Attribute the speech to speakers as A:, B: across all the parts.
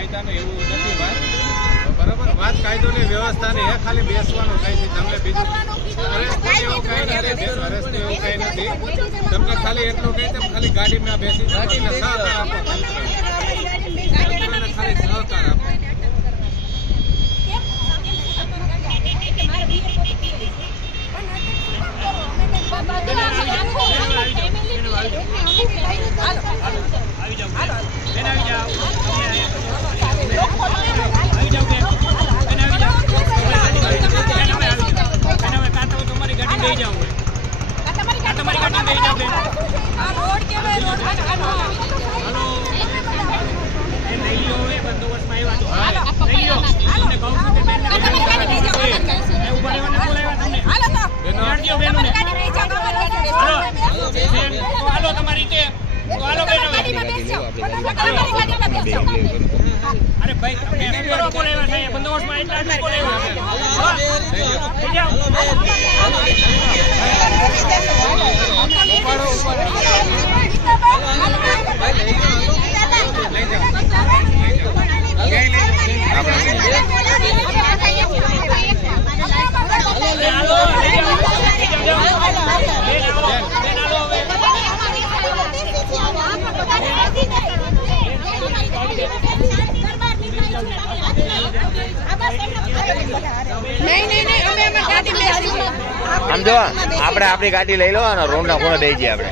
A: કાયદાને એવું નથી વાત. બરાબર? વાત કાયદોની વ્યવસ્થાની એ ખાલી બેસવાનું થાય છે તમને બીજું અરેસ્ટ એવું કાંઈ નથી. અરેસ્ટ એવું કાંઈ નથી. તમને ખાલી એટલું કહે તેમ ખાલી ગાડીમાં બેસી ગાડીને સહકાર આપો તંત્રને ખાલી સહકાર આપો
B: આવી જાઓ બેન આવી જાઓ આવી જાઓ બેન બેન આવી જાઓ બેન હવે આવી જાઓ બેન હવે કાં તો તમારી ગાડી લઈ કાં તમારી ગાડી લઈ જાઓ બેન હાલો એ લઈ લો હવે બંદોબસ્તમાં આવ્યા છો લઈ લો તમને કહું છું કે બેન એ ઊભા રહેવાને બોલાવ્યા તમને. જાણજો બેનોને. હાલો બેન. તો હાલો તમારી રીતે. તો હાલો બેન. હવે અરે ભાઈ તમે શું બોલાવ્યા છે બંદોબસ્તમાં એટલા જ બોલાવ્યા હા? લઈ બેન હાલો લઈ જાઓ લઈ જાઓ બેન હાલો બેન હાલો હવે
C: નહીં નહીં નહીં અમે અમે ગાડી બેસીશું
D: આમ જો આપણે આપણી ગાડી લઈ લો અને રોડ ના ખૂણે દઈ જઈએ આપણે.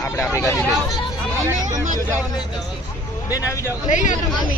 C: આપણી
D: આપણે ગાડી લઈ લો
B: બેન આવી જાઓ.